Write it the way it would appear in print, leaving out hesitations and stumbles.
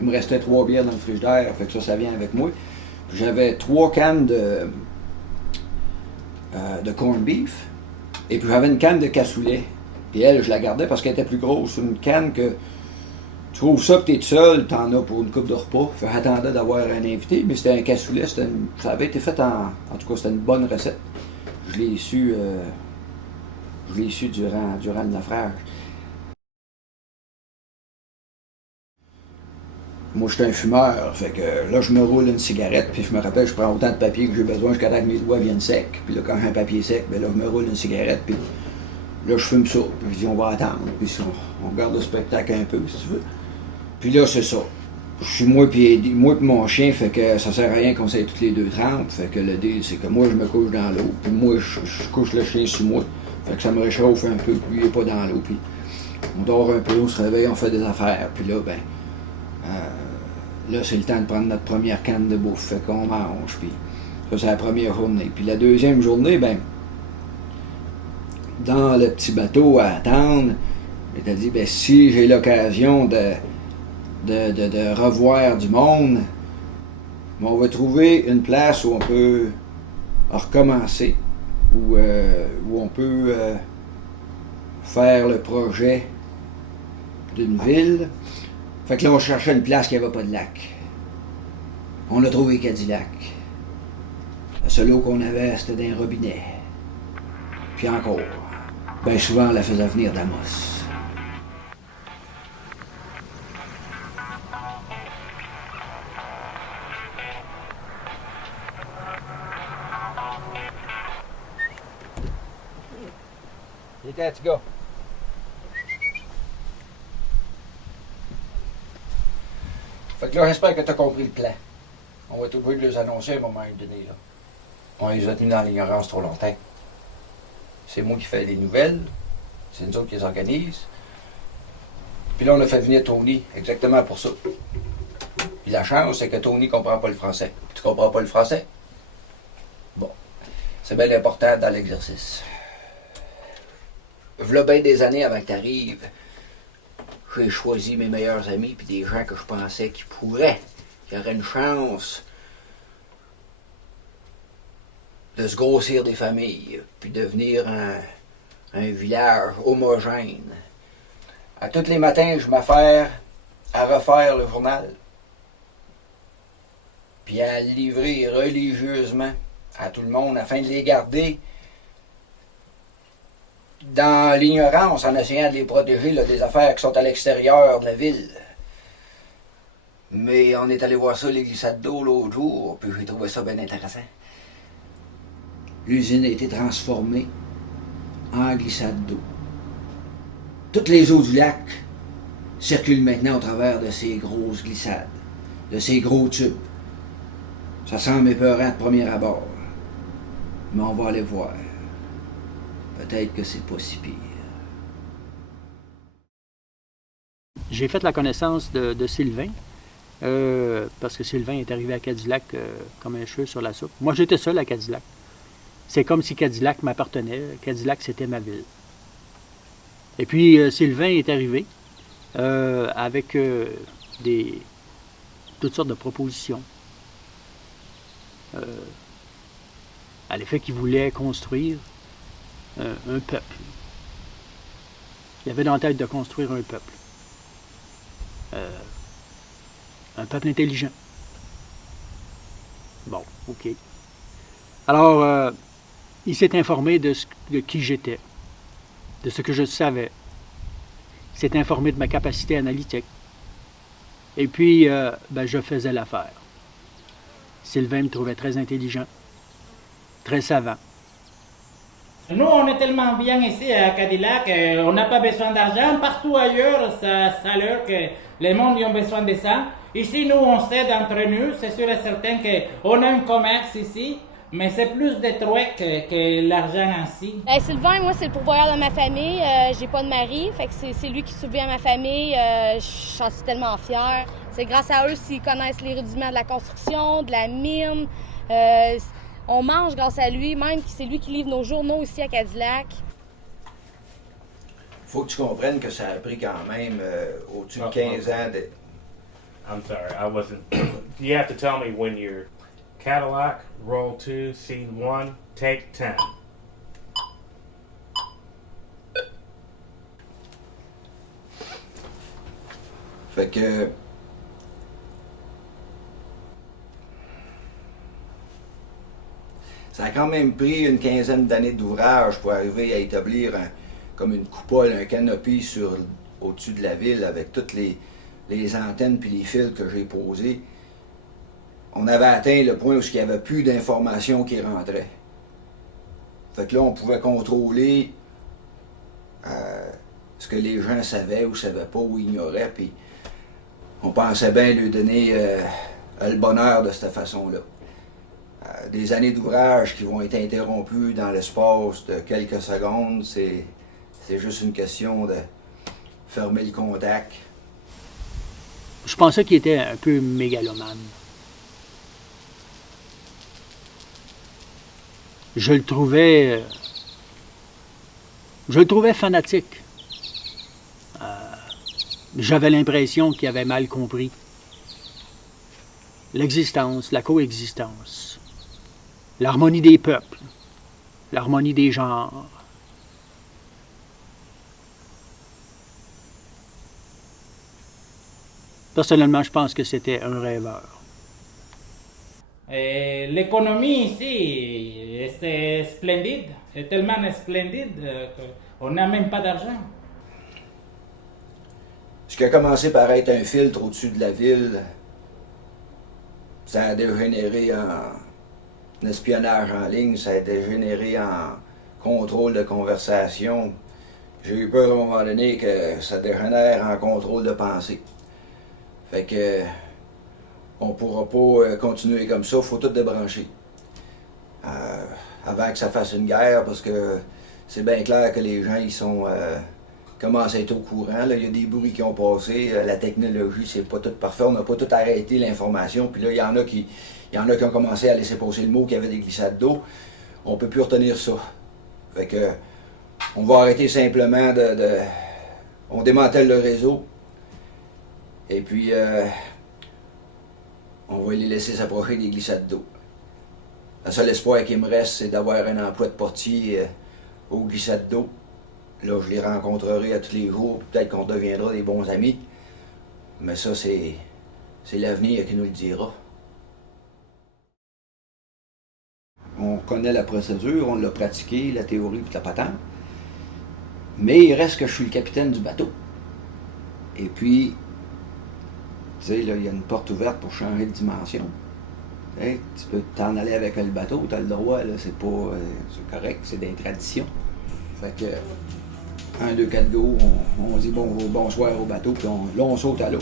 Il me restait 3 bières dans le frigidaire, fait que ça vient avec moi. Puis j'avais 3 cannes de corned beef. Et puis j'avais une canne de cassoulet. Puis elle, je la gardais parce qu'elle était plus grosse. Une canne que tu trouves ça, puis t'es tout seul, t'en as pour une coupe de repas. Fait que j'attendais d'avoir un invité, mais c'était un cassoulet. Ça avait été fait en tout cas, c'était une bonne recette. Je l'ai su durant le naufrage. Moi, j'étais un fumeur, fait que là, je me roule une cigarette, puis je me rappelle, je prends autant de papier que j'ai besoin jusqu'à temps que mes doigts viennent secs. Puis là, quand j'ai un papier sec, ben là, je me roule une cigarette, puis là, je fume ça. Puis je dis, on va attendre, puis on regarde le spectacle un peu, si tu veux. Puis là, c'est ça. Je suis moi puis mon chien, fait que ça sert à rien qu'on s'aille toutes les 2h30. Fait que le deal, c'est que moi, je me couche dans l'eau, puis moi, je couche le chien sur moi. Fait que ça me réchauffe un peu, puis lui, il est pas dans l'eau, puis on dort un peu, on se réveille, on fait des affaires, puis là, ben... là, c'est le temps de prendre notre première canne de bouffe, fait qu'on mange, puis ça, c'est la première journée. Puis la deuxième journée, ben, dans le petit bateau à attendre, il a dit, ben, si j'ai l'occasion de revoir du monde, ben, on va trouver une place où on peut recommencer, où on peut faire le projet d'une ville. Fait que là, on cherchait une place qui n'avait pas de lac. On a trouvé Cadillac. La seule eau qu'on avait, c'était d'un robinet. Puis encore, bien souvent, on la faisait venir d'Amos. Il était un petit gars. Fait que là, j'espère que tu as compris le plan. On va être obligé de les annoncer à un moment donné, là. On les a tenus dans l'ignorance trop longtemps. C'est moi qui fais les nouvelles, c'est nous autres qui les organisent. Puis là, on a fait venir Tony, exactement pour ça. Puis la chance, c'est que Tony ne comprend pas le français. Tu comprends pas le français? Bon, c'est bien important dans l'exercice. V'là bien des années avant que tu arrives, j'ai choisi mes meilleurs amis puis des gens que je pensais qui pourraient, qui auraient une chance de se grossir des familles, puis devenir un village homogène. À tous les matins, je m'affaire à refaire le journal, puis à le livrer religieusement à tout le monde afin de les garder dans l'ignorance, en essayant de les protéger là, des affaires qui sont à l'extérieur de la ville. Mais on est allé voir ça, les glissades d'eau, l'autre jour, puis j'ai trouvé ça bien intéressant. L'usine a été transformée en glissade d'eau. Toutes les eaux du lac circulent maintenant au travers de ces grosses glissades, de ces gros tubes. Ça semble épeurant de premier abord, mais on va aller voir. Peut-être que c'est pas si pire. J'ai fait la connaissance de Sylvain, parce que Sylvain est arrivé à Cadillac comme un cheveu sur la soupe. Moi, j'étais seul à Cadillac. C'est comme si Cadillac m'appartenait. Cadillac, c'était ma ville. Et puis, Sylvain est arrivé avec toutes sortes de propositions. À l'effet qu'il voulait construire un peuple. Il avait dans la tête de construire un peuple. Un peuple intelligent. Bon, OK. Alors, il s'est informé de qui j'étais, de ce que je savais. Il s'est informé de ma capacité analytique. Et puis, je faisais l'affaire. Sylvain me trouvait très intelligent, très savant. Nous, on est tellement bien ici à Cadillac, on n'a pas besoin d'argent. Partout ailleurs, ça a l'air que les monde ont besoin de ça. Ici, nous, on s'aide entre nous. C'est sûr et certain qu'on a un commerce ici, mais c'est plus de trucs que l'argent ainsi. Sylvain, moi, c'est le pourvoyeur de ma famille. J'ai pas de mari, fait que c'est lui qui subvient à ma famille. J'en suis tellement fière. C'est grâce à eux s'ils connaissent les rudiments de la construction, de la mine. On mange grâce à lui, même c'est lui qui livre nos journaux ici à Cadillac. Faut que tu comprennes que ça a pris quand même au-dessus de 15 ans I'm sorry, I wasn't. You have to tell me when you're Cadillac, roll 2, scene 1, take 10. Fait que ça a quand même pris une quinzaine d'années d'ouvrage pour arriver à établir comme une coupole, un canopy au-dessus de la ville avec toutes les antennes puis les fils que j'ai posés. On avait atteint le point où il n'y avait plus d'informations qui rentraient. Fait que là, on pouvait contrôler ce que les gens savaient ou ne savaient pas ou ignoraient, puis on pensait bien lui donner le bonheur de cette façon-là. Des années d'ouvrage qui vont être interrompues dans l'espace de quelques secondes, c'est juste une question de fermer le contact. Je pensais qu'il était un peu mégalomane. Je le trouvais fanatique. J'avais l'impression qu'il avait mal compris l'existence, la coexistence, l'harmonie des peuples, l'harmonie des genres. Personnellement, je pense que c'était un rêveur. L'économie ici, c'est splendide, c'est tellement splendide qu'on n'a même pas d'argent. Ce qui a commencé par être un filtre au-dessus de la ville, ça a dégénéré en espionnage en ligne, ça a dégénéré en contrôle de conversation. J'ai eu peur à un moment donné que ça dégénère en contrôle de pensée. Fait que on pourra pas continuer comme ça, il faut tout débrancher. Avant que ça fasse une guerre, parce que c'est bien clair que les gens ils commencent à être au courant. Là. Il y a des bruits qui ont passé, la technologie, c'est pas tout parfait, on n'a pas tout arrêté l'information, puis là, il y en a qui ont commencé à laisser passer le mot qu'il y avait des glissades d'eau. On peut plus retenir ça. Fait que on va arrêter simplement on démantèle le réseau. Et puis, on va les laisser s'approcher des glissades d'eau. Le seul espoir qui me reste, c'est d'avoir un emploi de portier aux glissades d'eau. Là, je les rencontrerai à tous les jours. Peut-être qu'on deviendra des bons amis. Mais ça, c'est l'avenir qui nous le dira. On connaît la procédure, on l'a pratiquée, la théorie et la patente. Mais il reste que je suis le capitaine du bateau. Et puis, tu sais, là, il y a une porte ouverte pour changer de dimension. Hey, tu peux t'en aller avec le bateau, tu as le droit, là, c'est correct, c'est des traditions. Fait que, 1, 2, 4 go, on dit bonsoir au bateau, puis là, on saute à l'eau.